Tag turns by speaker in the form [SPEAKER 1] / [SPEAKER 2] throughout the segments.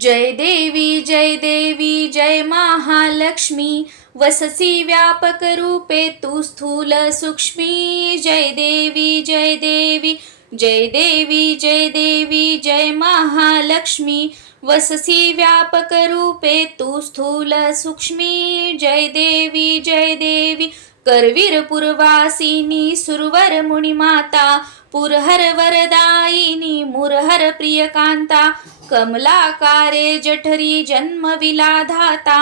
[SPEAKER 1] जय देवी जय देवी जय महालक्ष्मी. वससी व्यापक रूपे तू स्थूल सूक्ष्मी. जय देवी जय देवी जय देवी जय देवी जय महालक्ष्मी. वससी व्यापक रूपे तू स्थूल सूक्ष्मी. जय देवी जय देवी करवीर पुरवासिनी सुरवर मुनिमाता पुरहर वरदायिनी मुरहर प्रियकांता कमलाकारे जठरी जन्मविलाधाता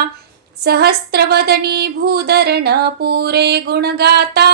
[SPEAKER 1] सहस्रवदनी भूधरण पुरे गुणगाता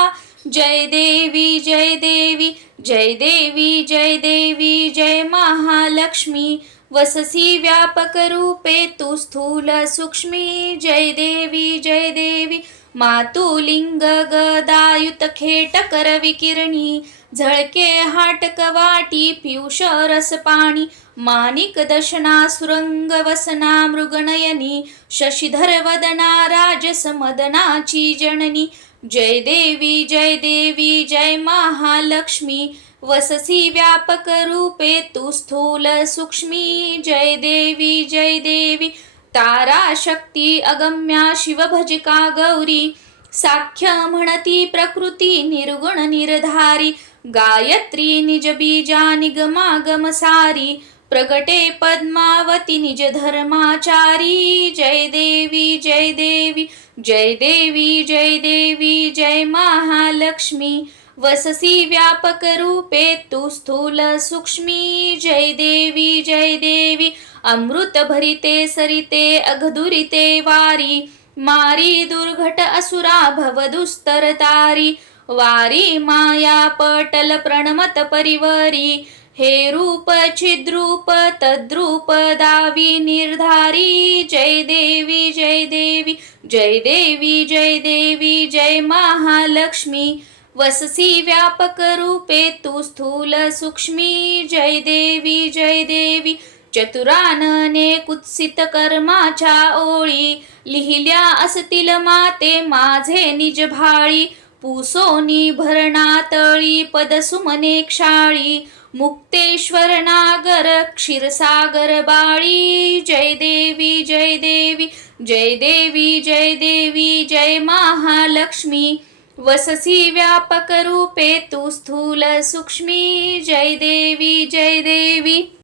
[SPEAKER 1] जय देवी जय देवी जय देवी जय देवी जय महालक्ष्मी वससी व्यापक रूपे तू स्थूल सूक्ष्मी जय देवी जय देवी मातुलिंग गदायुत खेट कर विकिरणी झळके हाटक वाटी पियुष रस पाणी माणिक दशना सुरंग वसना मृगनयनी शशिधर वदना राजस मदनाची जननी जय देवी जय देवी जय महालक्ष्मी वससी व्यापक रूपे तू स्थूल सूक्ष्मी जय देवी जय देवी तारा शक्ती अगम्या शिवभजिका गौरी साख्य म्हणती प्रकृती निर्गुण निर्धारी गायत्री निज बीजा निगमागम सारी प्रगटे पद्मावती निज धर्माचारी जय देवी जय देवी जय देवी जय देवी जय महालक्ष्मी वससी व्यापक रूपे तू स्थूल सूक्ष्मी जय देवी जय देवी अमृत भरिते सरिते अघदुरिते वारी। मारी दुर्घट असुरा भवदुस्तर तारी। वारी माया पटल प्रणमत परिवरी। हे रूप छिद्रूप तद्रूप दावी निर्धारी। जय देवी जय देवी जय देवी जय देवी जय महालक्ष्मी। वससी व्यापक रूपे तू स्थूल सूक्ष्मी। जय देवी जय देवी चतुरानने कुत्सित कर्माच्या ओळी. लिहिल्या असतील माते माझे निज भाळी. पुसोनी भरणातळी पदसुमने क्षाळी. मुक्तेश्वर नागर क्षीरसागर बाळी. जय देवी जय देवी जय देवी जय देवी जय महालक्ष्मी. वससी व्यापक रूपे तू स्थूल सूक्ष्मी. जय देवी जय देवी.